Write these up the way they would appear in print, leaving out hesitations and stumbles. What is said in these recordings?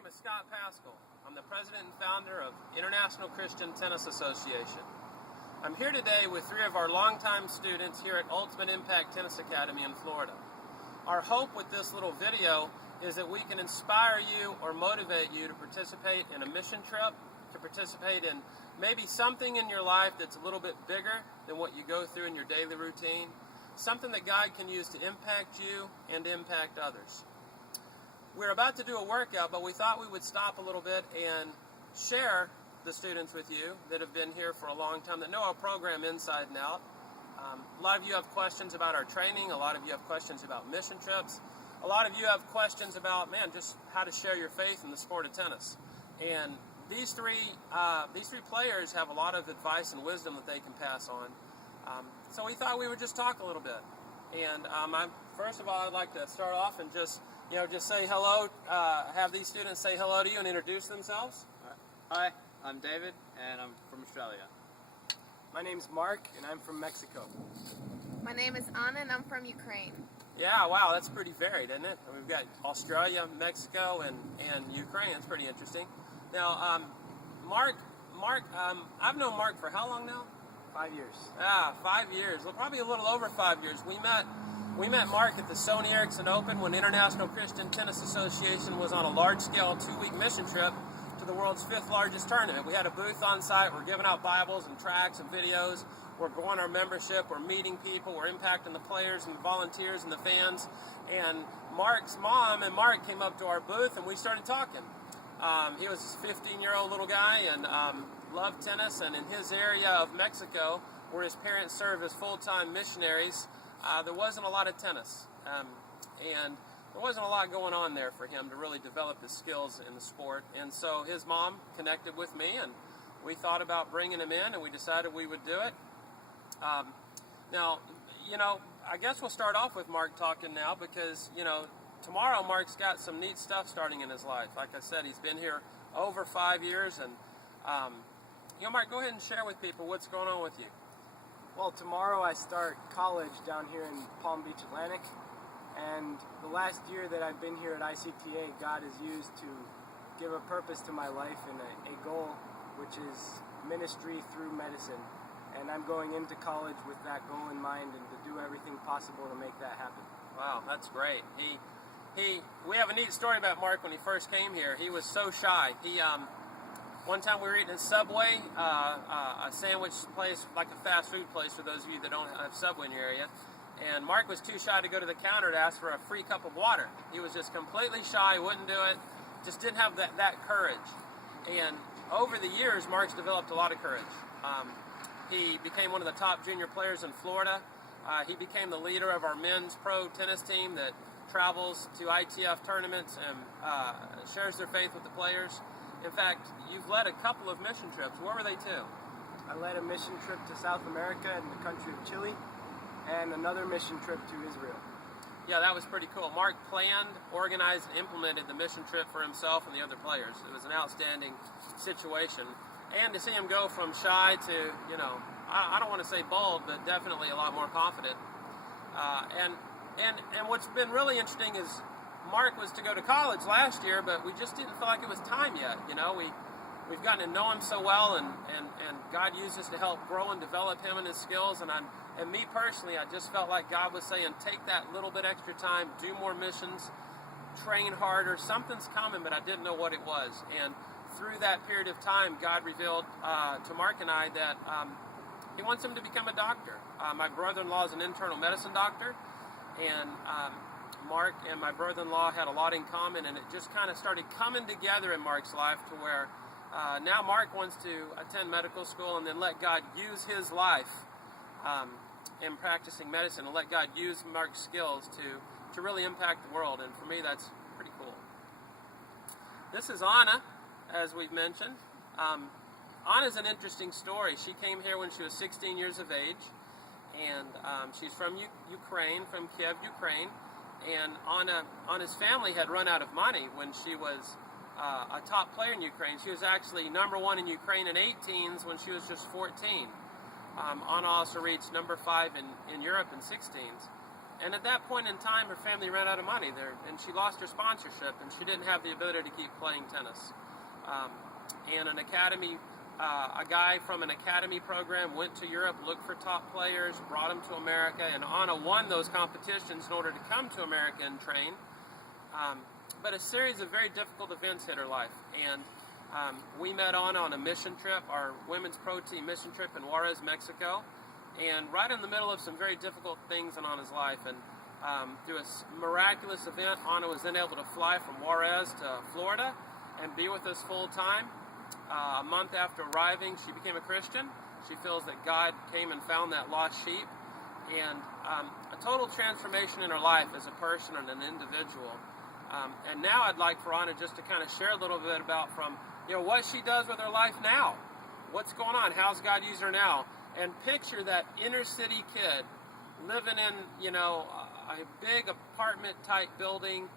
name is Scott Paschal. I'm the president and founder of International Christian Tennis Association. I'm here today with three of our longtime students here at Ultimate Impact Tennis Academy in Florida. Our hope with this little video is that we can inspire you or motivate you to participate in a mission trip, to participate in maybe something in your life that's a little bit bigger than what you go through in your daily routine, something that God can use to impact you and impact others. We're about to do a workout, but we thought we would stop a little bit and share the students with you that have been here for a long time, that know our program inside and out. A lot of you have questions about our training. A lot of you have questions about mission trips. A lot of you have questions about, just how to share your faith in the sport of tennis. And these three players have a lot of advice and wisdom that they can pass on. So we thought we would just talk a little bit. And first of all, I'd like to start off and just say hello, have these students say hello to you and introduce themselves. Hi, I'm David, and I'm from Australia. My name's Mark, and I'm from Mexico. My name is Anna, and I'm from Ukraine. Yeah, wow, that's pretty varied, isn't it? We've got Australia, Mexico, and Ukraine. That's pretty interesting. Now, Mark, I've known Mark for how long now? 5 years. 5 years. Well, probably a little over 5 years. We met Mark at the Sony Ericsson Open when International Christian Tennis Association was on a large-scale 2-week mission trip to the world's 5th largest tournament. We had a booth on site. We're giving out Bibles and tracts and videos. We're growing our membership. We're meeting people. We're impacting the players and the volunteers and the fans. And Mark's mom and Mark came up to our booth, and we started talking. He was a 15-year-old little guy and loved tennis. And in his area of Mexico, where his parents served as full-time missionaries, there wasn't a lot of tennis. And there wasn't a lot going on there for him to really develop his skills in the sport. And so his mom connected with me, and we thought about bringing him in, and we decided we would do it. Now, I guess we'll start off with Mark talking now because, tomorrow Mark's got some neat stuff starting in his life. Like I said, he's been here over 5 years, and, Mark, go ahead and share with people what's going on with you. Well, tomorrow I start college down here in Palm Beach, Atlantic, and the last year that I've been here at ICTA, God has used to give a purpose to my life and a goal, which is ministry through medicine. And I'm going into college with that goal in mind and to do everything possible to make that happen. Wow, that's great. We have a neat story about Mark when he first came here. He was so shy. One time we were eating at Subway, a sandwich place, like a fast food place for those of you that don't have Subway in your area. And Mark was too shy to go to the counter to ask for a free cup of water. He was just completely shy, wouldn't do it, just didn't have that courage. And over the years, Mark's developed a lot of courage. He became one of the top junior players in Florida. He became the leader of our men's pro tennis team that travels to ITF tournaments and shares their faith with the players. In fact, you've led a couple of mission trips. Where were they to? I led a mission trip to South America in the country of Chile, and another mission trip to Israel. Yeah, that was pretty cool. Mark planned, organized, and implemented the mission trip for himself and the other players. It was an outstanding situation. And to see him go from shy to, I don't want to say bold, but definitely a lot more confident. And what's been really interesting is Mark was to go to college last year, but we just didn't feel like it was time yet. We've gotten to know him so well, and God used us to help grow and develop him and his skills. And me personally, I just felt like God was saying, take that little bit extra time, do more missions, train harder. Something's coming, but I didn't know what it was. And through that period of time, God revealed to Mark and I that he wants him to become a doctor. My brother-in-law is an internal medicine doctor, and Mark and my brother-in-law had a lot in common, and it just kind of started coming together in Mark's life to where now Mark wants to attend medical school and then let God use his life in practicing medicine and let God use Mark's skills to really impact the world. And for me, that's pretty cool. This is Anna, as we've mentioned. Anna's an interesting story. She came here when she was 16 years of age, and she's from Ukraine, from Kiev, Ukraine. And Anna's family had run out of money when she was a top player in Ukraine. She was actually number 1 in Ukraine in 18s when she was just 14. Anna also reached number 5 in Europe in 16s. And at that point in time, her family ran out of money there, and she lost her sponsorship, and she didn't have the ability to keep playing tennis. And an academy, a guy from an academy program went to Europe, looked for top players, brought them to America, and Anna won those competitions in order to come to America and train. But a series of very difficult events hit her life, and we met Anna on a mission trip, our women's pro team mission trip in Juarez, Mexico, and right in the middle of some very difficult things in Anna's life. And through a miraculous event, Anna was then able to fly from Juarez to Florida and be with us full time. A month after arriving, she became a Christian. She feels that God came and found that lost sheep, and a total transformation in her life as a person and an individual. And now I'd like for Anna just to kind of share a little bit about from what she does with her life now. What's going on? How's God using her now? And picture that inner city kid living in, a big apartment type building.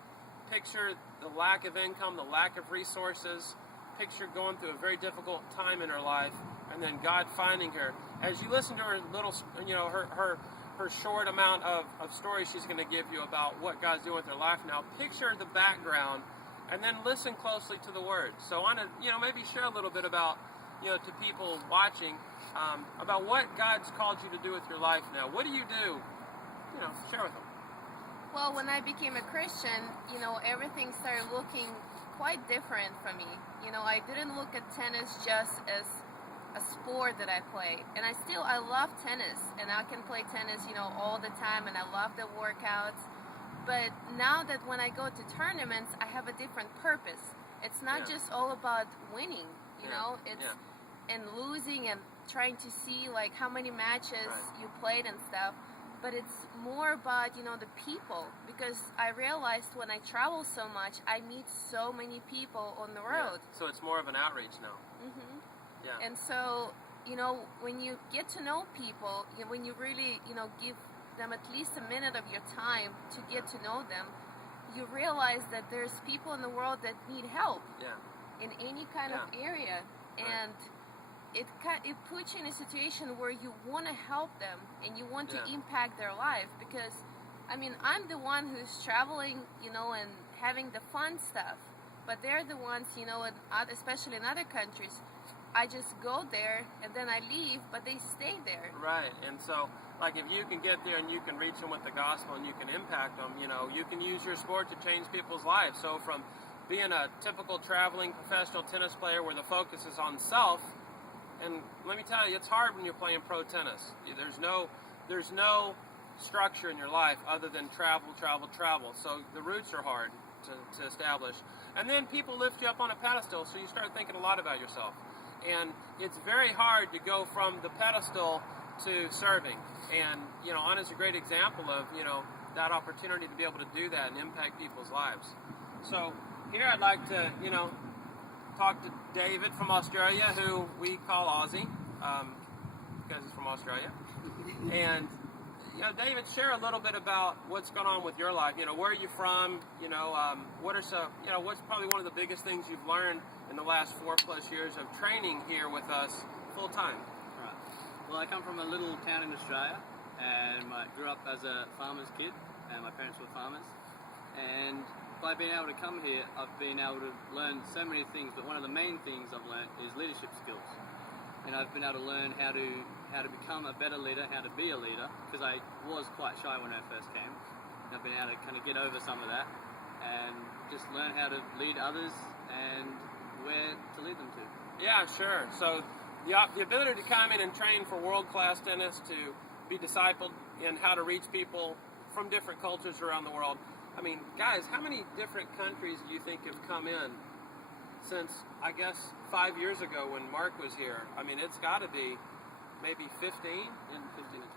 Picture the lack of income, the lack of resources. Picture going through a very difficult time in her life, and then God finding her. As you listen to her little, her short amount of stories she's going to give you about what God's doing with her life now, picture the background, and then listen closely to the words. So I want to, maybe share a little bit about, to people watching, about what God's called you to do with your life now. What do you do? Share with them. Well, when I became a Christian, everything started looking quite different for me. I didn't look at tennis just as a sport that I play, and I love tennis, and I can play tennis, all the time, and I love the workouts. But now that when I go to tournaments, I have a different purpose. It's not just all about winning, it's and losing and trying to see like how many matches you played and stuff. But it's more about, the people, because I realized when I travel so much, I meet so many people on the road. Yeah. So it's more of an outreach now. Mm-hmm. Yeah. And so, when you get to know people, when you really, give them at least a minute of your time to get to know them, you realize that there's people in the world that need help in any kind of area. And it puts you in a situation where you want to help them and you want to impact their life, because I'm the one who's traveling, and having the fun stuff, but they're the ones, especially in other countries, I just go there and then I leave, but they stay there. Right. And so, like, if you can get there and you can reach them with the gospel and you can impact them, you can use your sport to change people's lives. So from being a typical traveling professional tennis player where the focus is on self, and let me tell you, it's hard when you're playing pro tennis. There's no structure in your life other than travel. So the roots are hard to establish. And then people lift you up on a pedestal, so you start thinking a lot about yourself. And it's very hard to go from the pedestal to serving. And, Anna's a great example of, that opportunity to be able to do that and impact people's lives. So here I'd like to, talk to David from Australia, who we call Aussie, because he's from Australia. And, David, share a little bit about what's going on with your life. Where are you from? What are some, what's probably one of the biggest things you've learned in the last 4+ years of training here with us full time? Right. Well, I come from a little town in Australia, and I grew up as a farmer's kid, and my parents were farmers. And by being able to come here, I've been able to learn so many things, but one of the main things I've learned is leadership skills. And I've been able to learn how to become a better leader, how to be a leader, because I was quite shy when I first came. And I've been able to kind of get over some of that and just learn how to lead others and where to lead them to. Yeah, sure. So the ability to come in and train for world-class tennis, to be discipled in how to reach people from different cultures around the world. Guys, how many different countries do you think have come in since, I guess, 5 years ago when Mark was here? It's got to be maybe 15? 15 to 20.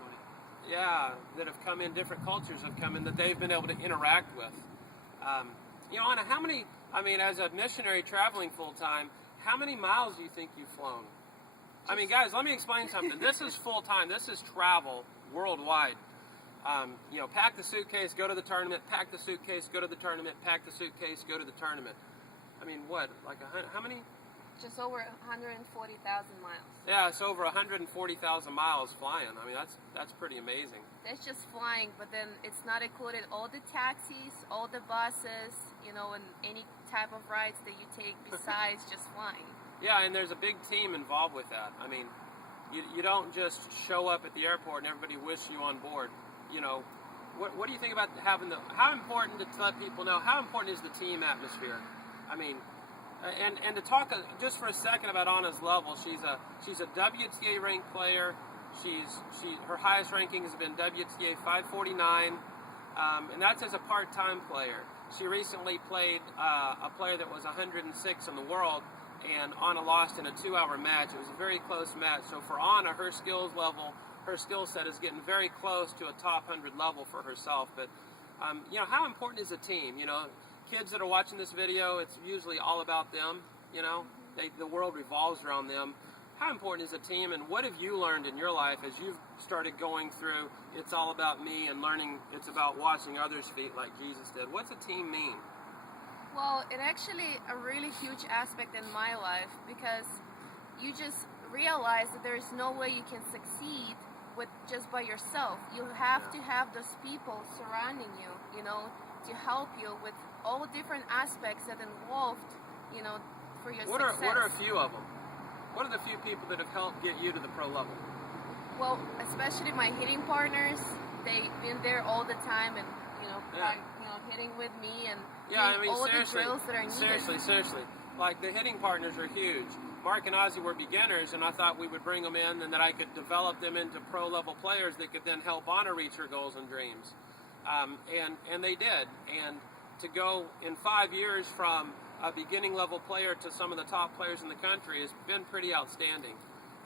Yeah, that have come in, different cultures have come in that they've been able to interact with. Anna, how many, as a missionary traveling full-time, how many miles do you think you've flown? Guys, let me explain something. This is full-time. This is travel worldwide. Pack the suitcase, go to the tournament, pack the suitcase, go to the tournament, pack the suitcase, go to the tournament. What, like how many? Just over 140,000 miles. Yeah, it's over 140,000 miles flying. I mean, that's pretty amazing. That's just flying, but then it's not included all the taxis, all the buses, you know, and any type of rides that you take besides just flying. Yeah, and there's a big team involved with that. I mean, you don't just show up at the airport and everybody wishes you on board. You know, what do you think about having how important to let people know, how important is the team atmosphere? I mean, and to talk just for a second about Anna's level, she's a WTA ranked player. Her highest ranking has been WTA 549, and that's as a part-time player. She recently played a player that was 106 in the world, and Anna lost in a 2-hour match. It was a very close match. So for Anna, her skills level, her skill set is getting very close to a top 100 level for herself. But you know, how important is a team? You know, kids that are watching this video, it's usually all about them. You know, the world revolves around them. How important is a team, and what have you learned in your life as you've started going through it's all about me and learning it's about washing others' feet like Jesus did? What's a team mean? Well, it actually a really huge aspect in my life, because you just realize that there is no way you can succeed with just by yourself. You have to have those people surrounding you, you know, to help you with all different aspects that involved, you know, for your success. What are a few of them? What are the few people that have helped get you to the pro level? Well, especially my hitting partners. They've been there all the time, and you know, hitting with me and all the drills that are needed. Seriously. Like, the hitting partners are huge. Mark and Ozzy were beginners, and I thought we would bring them in and that I could develop them into pro level players that could then help Anna reach her goals and dreams. And they did. And to go in 5 years from a beginning level player to some of the top players in the country has been pretty outstanding.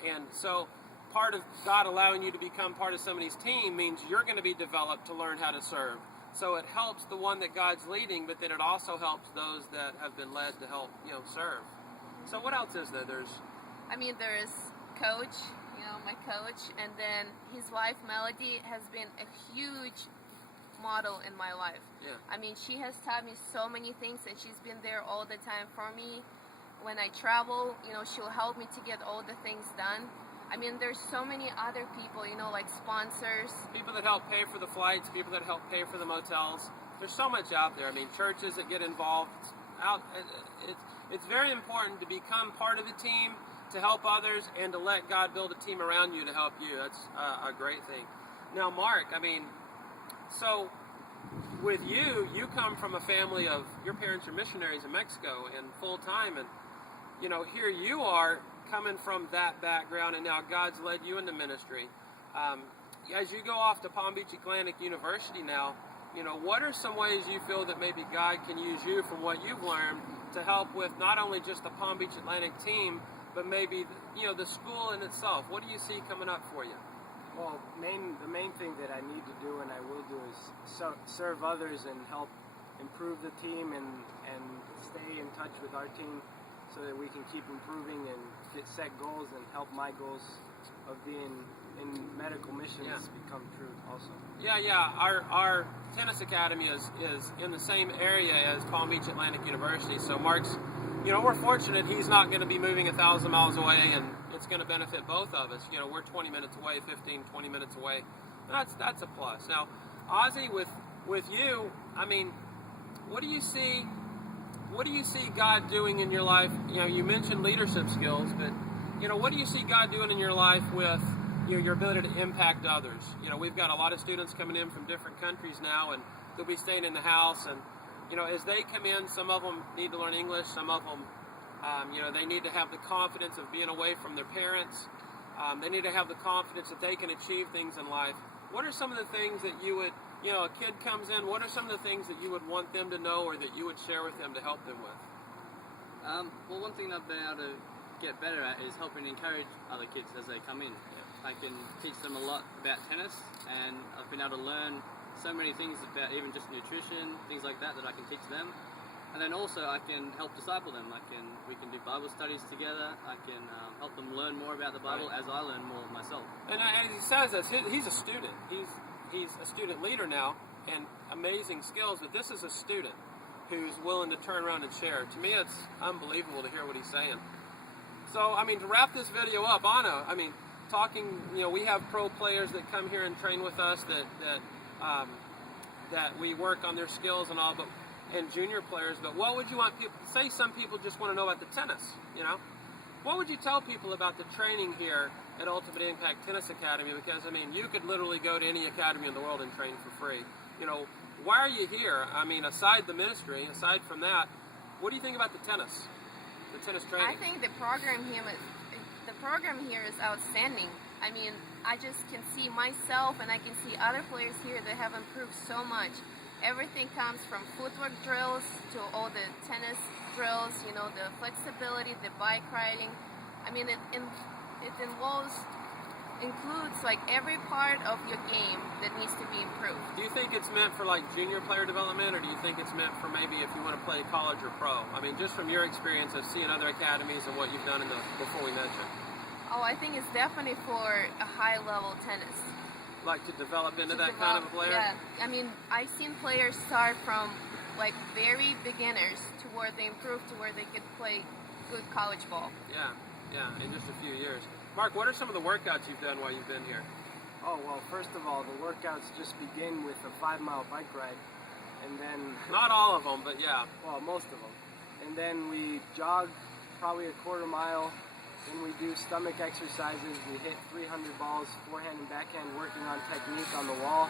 And so part of God allowing you to become part of somebody's team means you're going to be developed to learn how to serve. So it helps the one that God's leading, but then it also helps those that have been led to help, you know, serve. So what else is there? There is Coach, you know, my coach, and then his wife Melody has been a huge model in my life. Yeah. I mean, she has taught me so many things, and she's been there all the time for me. When I travel, you know, she'll help me to get all the things done. I mean, there's so many other people, you know, like sponsors. People that help pay for the flights, people that help pay for the motels. There's so much out there. I mean, churches that get involved. It's very important to become part of the team, to help others, and to let God build a team around you to help you. That's a great thing. Now, Mark, I mean, so with you come from a family of, your parents are missionaries in Mexico and full-time, and, you know, here you are coming from that background, and now God's led you into ministry. As you go off to Palm Beach Atlantic University now, you know, what are some ways you feel that maybe God can use you from what you've learned to help with not only just the Palm Beach Atlantic team, but maybe, you know, the school in itself? What do you see coming up for you? Well, the main thing that I need to do and I will do is serve others and help improve the team and stay in touch with our team so that we can keep improving and set goals and help my goals of being in medical missions become true also. Yeah. Our tennis academy is in the same area as Palm Beach Atlantic University. So Mark's, you know, we're fortunate he's not going to be moving 1,000 miles away, and it's going to benefit both of us. You know, we're 20 minutes away, 15, 20 minutes away. That's a plus. Now, Ozzy, with you, I mean, what do you see God doing in your life? You know, you mentioned leadership skills, but, you know, what do you see God doing in your life with, you know, your ability to impact others? You know, we've got a lot of students coming in from different countries now, and they'll be staying in the house, and, you know, as they come in, some of them need to learn English, some of them, you know, they need to have the confidence of being away from their parents. They need to have the confidence that they can achieve things in life. What are some of the things that you would, you know, a kid comes in, what are some of the things that you would want them to know or that you would share with them to help them with? Well, one thing I've been able to get better at is helping encourage other kids as they come in. I can teach them a lot about tennis, and I've been able to learn so many things about even just nutrition, things like that I can teach them. And then also I can help disciple them. We can do Bible studies together. I can help them learn more about the Bible as I learn more myself. And as he says this, he's a student. He's a student leader now, and amazing skills, but this is a student who's willing to turn around and share. To me, it's unbelievable to hear what he's saying. So, I mean, to wrap this video up, Anna, I mean, talking, you know, we have pro players that come here and train with us that we work on their skills and all, but and junior players. But what would you want people? Say some people just want to know about the tennis. You know, what would you tell people about the training here at Ultimate Impact Tennis Academy? Because I mean, you could literally go to any academy in the world and train for free. You know, why are you here? I mean, aside the ministry, aside from that, what do you think about the tennis training? I think the program here is outstanding. I mean, I just can see myself and I can see other players here that have improved so much. Everything comes from footwork drills to all the tennis drills, you know, the flexibility, the bike riding. I mean, it includes like every part of your game that needs to be improved. Do you think it's meant for like junior player development, or do you think it's meant for maybe if you want to play college or pro? I mean, just from your experience of seeing other academies and what you've done in the before we mentioned. Oh, I think it's definitely for a high level tennis. Like to develop into that kind of a player? Yeah, I mean, I've seen players start from like very beginners to where they improve to where they could play good college ball. Yeah, in just a few years. Mark, what are some of the workouts you've done while you've been here? Oh, well, first of all, the workouts just begin with a 5-mile bike ride, and then... Not all of them, but yeah. Well, most of them. And then we jog probably a quarter mile. Then we do stomach exercises. We hit 300 balls, forehand and backhand, working on technique on the wall.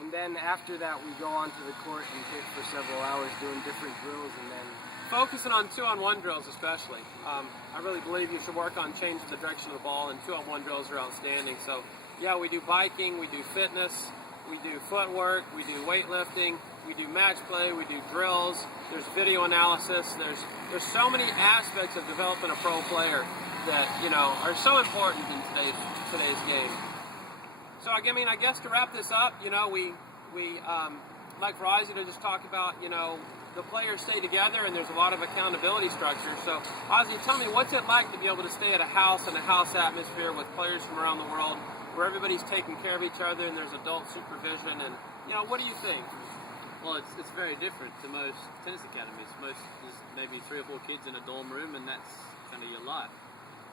And then after that, we go onto the court and hit for several hours doing different drills, and then... Focusing on 2-on-1 drills especially. I really believe you should work on changing the direction of the ball, and 2-on-1 drills are outstanding. So, yeah, we do biking, we do fitness, we do footwork, we do weightlifting, we do match play, we do drills, there's video analysis, there's so many aspects of developing a pro player that, you know, are so important in today's game. So, I mean, I guess to wrap this up, you know, we like for Ozzy to just talk about, you know, the players stay together and there's a lot of accountability structure. So, Ozzy, tell me, what's it like to be able to stay at a house in a house atmosphere with players from around the world where everybody's taking care of each other and there's adult supervision? And, you know, what do you think? Well, it's very different to most tennis academies. Most, there's maybe 3 or 4 kids in a dorm room and that's kind of your life.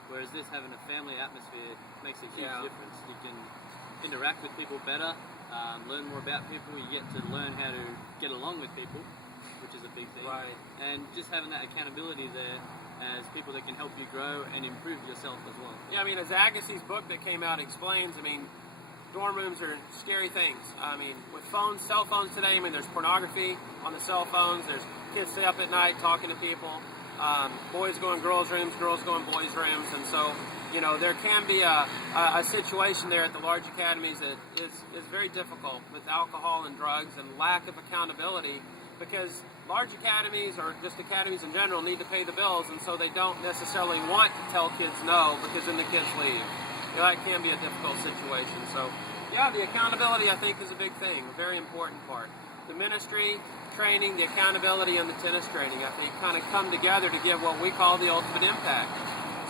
Whereas this, having a family atmosphere, makes a huge difference. You can interact with people better, learn more about people. You get to learn how to get along with people, which is a big thing. Right. And just having that accountability there as people that can help you grow and improve yourself as well. Yeah, I mean, as Agassi's book that came out explains, I mean, dorm rooms are scary things. I mean, with phones, cell phones today, I mean, there's pornography on the cell phones. There's kids stay up at night talking to people. Boys go in girls' rooms, girls go in boys' rooms. And so, you know, there can be a situation there at the large academies that is very difficult with alcohol and drugs and lack of accountability, because large academies, or just academies in general, need to pay the bills, and so they don't necessarily want to tell kids no, because then the kids leave. You know, that can be a difficult situation. So, yeah, the accountability, I think, is a big thing, a very important part. The ministry training, the accountability, and the tennis training, I think, kind of come together to give what we call the ultimate impact.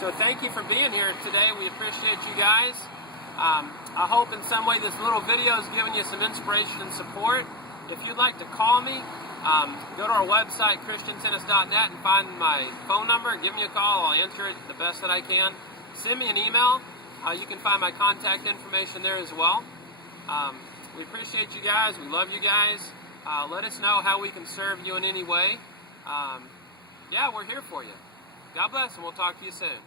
So thank you for being here today. We appreciate you guys. I hope in some way this little video has given you some inspiration and support. If you'd like to call me, go to our website, christiantennis.net, and find my phone number. Give me a call. I'll answer it the best that I can. Send me an email. You can find my contact information there as well. We appreciate you guys. We love you guys. Let us know how we can serve you in any way. Yeah, we're here for you. God bless, and we'll talk to you soon.